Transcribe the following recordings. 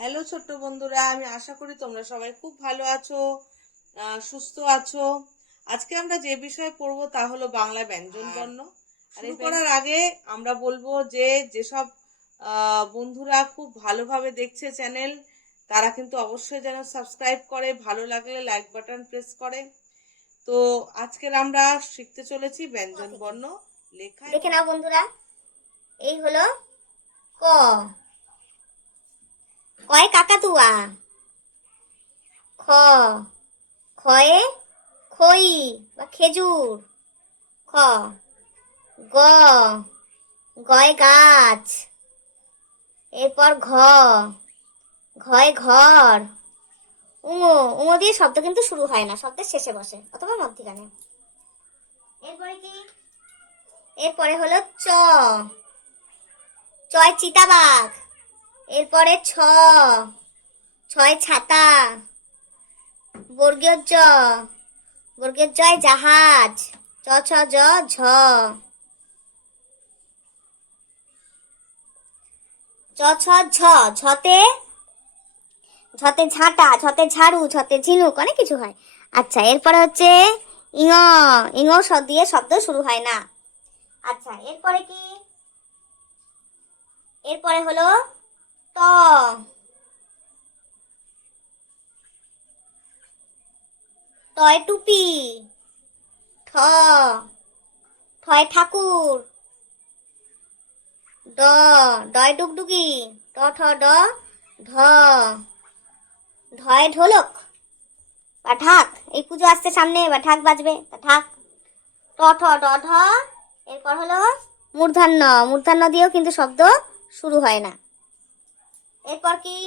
Hello ছোট্ট বন্ধুরা, আমি আশা করি তোমরা সবাই খুব ভালো আছো, সুস্থ আছো। আজকে আমরা যে বিষয়ে পড়বো তা হলো বাংলা ব্যঞ্জন বর্ণ। শুরু করার আগে আমরা বলবো যে যেসব বন্ধুরা খুব ভালোভাবে দেখছে চ্যানেল, তারা কিন্তু অবশ্যই যেন সাবস্ক্রাইব করে, ভালো লাগলে লাইক বাটন প্রেস করে। তো আজকের আমরা শিখতে চলেছি ব্যঞ্জন বর্ণ লেখা। দেখে নাও বন্ধুরা, এই হলো ক। কয় কাকাতুয়া। খ, খয়ে খই বা খেজুর। খ, গ, গয় গাছ। এরপর ঘ, ঘয় ঘর। উঙো, উঙো দিয়ে শব্দ কিন্তু শুরু হয় না, শব্দের শেষে বসে অথবা মধ্যিখানে। এরপরে কি? এরপরে হলো চ, চয় চিতাবাঘ। এরপরে ছ, ছয় ছাতা। বর্গীয় জ, বর্গীয় জয় জাহাজ। চ ছ জ ঝ। চ ছ ঝ, ঝতে ঝতে ঝাঁটা, ঝতে ঝাড়ু, ঝতে ঝিনুক, অনেক কিছু হয়। আচ্ছা, এরপরে হচ্ছে ইঙ, ইঙ দিয়ে শব্দ শুরু হয় না। আচ্ছা, এরপরে কি? এরপরে হলো ত, টয় টুপি। ঠ, ঠয় ঠাকুর। ড, ডয় ডুগডুগি। ট ঠ ড ঢ, ঢয় ঢোলক বা ঢাক। এই পুজো আসছে সামনে, বা ঢাক বাজবে, তা ঢাক। ট ঠ ড ঢ। এরপর হলো মূর্ধন্য, মূর্ধন্য দিয়েও কিন্তু শব্দ শুরু হয় না। এরপর কি?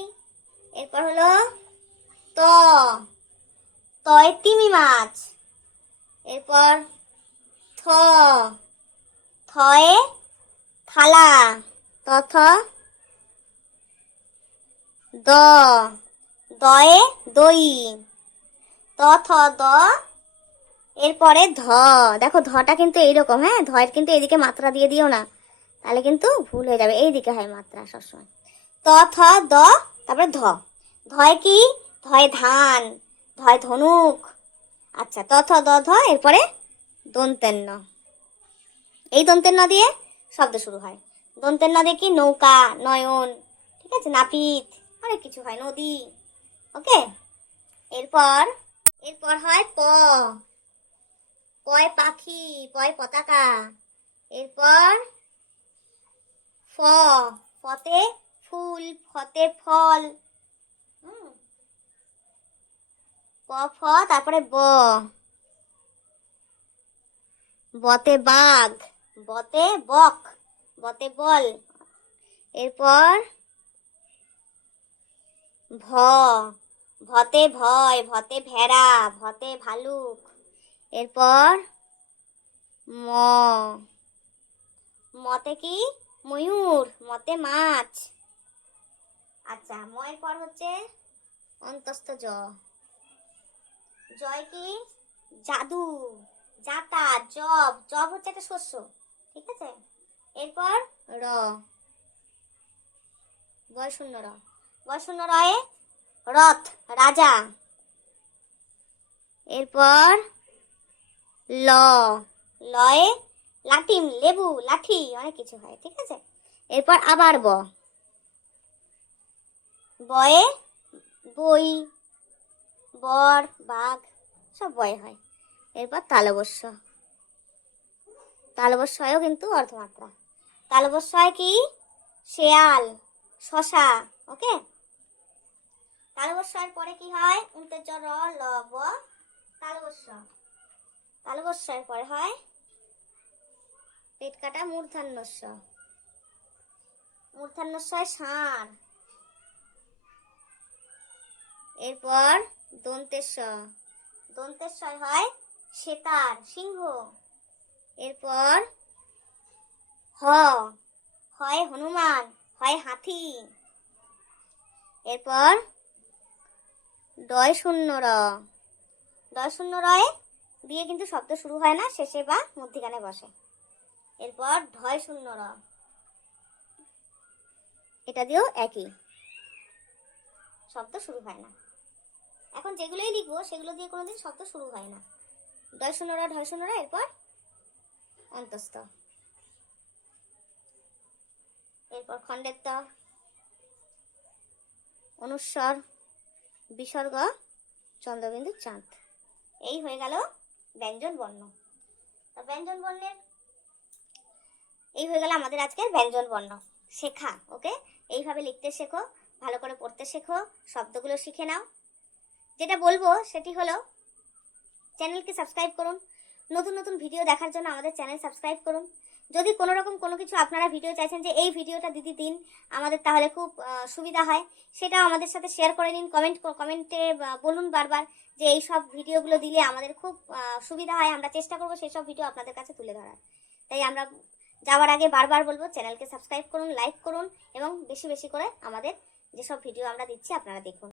এরপর হলো ত, তয় তিমি মাছ। এরপর থ, থয়ে থালা। তথ, দ, দয়ে দই। তথ দ। এরপরে ধ, দেখো ধটা কিন্তু এইরকম, হ্যাঁ, ধয়ের কিন্তু এইদিকে মাত্রা দিয়ে দিও না, তাহলে কিন্তু ভুল হয়ে যাবে। এইদিকে হয় মাত্রা সবসময়। ত থ দ, তারপরে ধ। ধয় কি? ধয় ধান, ধয় ধনুক। আচ্ছা, ত থ দ ধ। এরপরে দন্তেন্ন, এই দন্তেন্ন দিয়ে শব্দ শুরু হয়। দন্তেন্ন দিয়ে কি? নৌকা, নয়ন, ঠিক আছে, নাপিত, অনেক কিছু হয়, নদী। ওকে। এরপর এরপর হয় প, পয় পাখি, পয় পতাকা। এরপর ফ, ফতে ফুল, ফতে ফল। প ফ, তারপরে ব, বতে বাঘ, বতে বক, বতে বল। এরপর ভ, ভতে ভয়, ভতে ভেড়া, ভতে ভালুক। এরপর ম, মতে কি? ময়ূর, মতে মাছ। আচ্ছা, ময়ের পর হচ্ছে অন্তস্থ জ। জয় কি? জাদু, জাতা, জব। জব হচ্ছে একটা শস্য, ঠিক আছে। এরপর র, বয় শূন্য র, বয় শূন্য রয়ে রথ, রাজা। এরপর ল, লয়ে লাটিম, লেবু, লাঠি, অনেক কিছু হয়, ঠিক আছে। এরপর আবার ব, বয়ে বই, বর, বাঘ, সব বয়ে হয়। এরপর তালবস্য, তালবস্যও কিন্তু অর্ধমাত্রা। তালবস্য কি? শেয়াল, শশা। ওকে। তালবস্যের পরে কি হয়? উন্তেজ র ল ব, তালবস্য। তালবস্যের পরে হয় পেট কাটা মূর্ধন্যস্য, মূর্ধন্যস্যয় ষাঁড়। এরপর দন্তেশ্ব, দন্তেশ্বয় হয় সেতার, সিংহ। এরপর হ, হয় হনুমান, হয় হাতি। এরপর ডয় শূন্য র, ডয় শূন্য রয়ে দিয়ে কিন্তু শব্দ শুরু হয় না, শেষে বা মধ্যিখানে বসে। এরপর ঢয় শূন্য র, এটা দিয়েও একই। শব্দ শুরু হয় না। এখন যেগুলোই লিখবো সেগুলো দিয়ে কোনোদিন শব্দ শুরু হয় না। ডয় শূন্যরা ঢয় শূন্যরা, এরপর অন্তস্থ, এরপর খণ্ডের ত, অনুস্বর, বিসর্গ, চন্দ্রবিন্দু, চাঁদ। এই হয়ে গেল ব্যঞ্জন বর্ণ। ব্যঞ্জন বর্ণের এই হয়ে গেল আমাদের আজকের ব্যঞ্জন বর্ণ শেখা। ওকে, এইভাবে লিখতে শেখো, ভালো করে পড়তে শেখো, শব্দগুলো শিখে নাও। যেটা বলবো সেটি হলো চ্যানেলকে সাবস্ক্রাইব করুন। নতুন নতুন ভিডিও দেখার জন্য আমাদের চ্যানেল সাবস্ক্রাইব করুন। যদি কোনো রকম কোনো কিছু আপনারা ভিডিও চাইছেন যে এই ভিডিওটা দিদি দিন আমাদের, তাহলে খুব সুবিধা হয়, সেটাও আমাদের সাথে শেয়ার করে নিন। কমেন্টে বলুন বারবার যে এই সব ভিডিওগুলো দিলে আমাদের খুব সুবিধা হয়। আমরা চেষ্টা করবো সেই সব ভিডিও আপনাদের কাছে তুলে ধরার। তাই আমরা যাওয়ার আগে বারবার বলবো চ্যানেলকে সাবস্ক্রাইব করুন, লাইক করুন এবং বেশি বেশি করে আমাদের যেসব ভিডিও আমরা দিচ্ছি আপনারা দেখুন।